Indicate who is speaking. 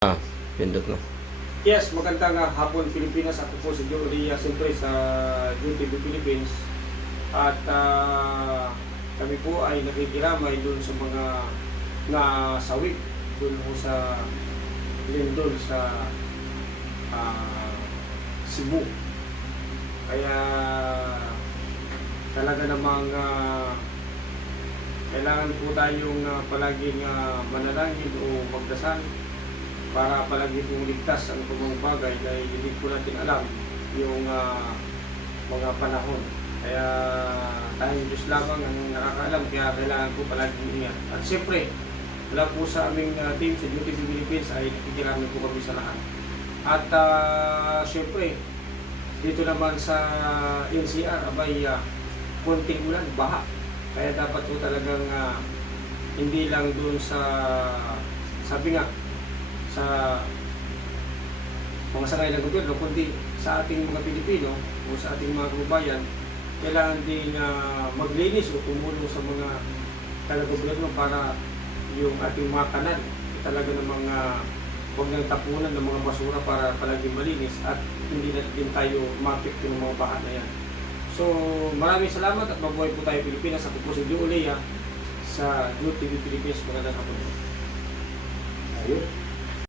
Speaker 1: Ah, pindot na.
Speaker 2: Yes, magandang ah, hapon Pilipinas. Ako po si Joe Ria, siyempre sa UTV Philippines. At ah, kami po ay nakikiramay doon sa mga nasawi doon po sa Lindol sa ah, Cebu. Kaya talaga namang ah, kailangan po tayong ah, palaging ah, manalangin o magdasal para palagi pong ligtas ang tumang bagay dahil hindi po natin alam yung ah, mga panahon. Kaya tayong Diyos lamang ang nakakaalam kaya kailangan po palagi ingat. At siyempre, wala po sa aming ah, team sa Duty Philippines ay nakikirami po kami sa lahat. At ah, siyempre, dito naman sa NCR, abay, uh, konting ulan, baha. Kaya dapat po talagang ah, hindi lang doon sa, sabi nga, sa mga sangay ng gobyerno, kundi sa ating mga Pilipino o sa ating mga kababayan, kailangan din uh, maglinis o tumulong sa mga taga-gobyerno para yung ating mga kanal talaga ng mga huwag nang tapunan ng mga basura para palaging malinis at hindi na din tayo mapikto ng mga baha na yan. So, maraming salamat at mabuhay po tayo Pilipinas. Ako po si Joe Lea sa Blue TV Philippines. Magandang hapon po.
Speaker 3: Ayun.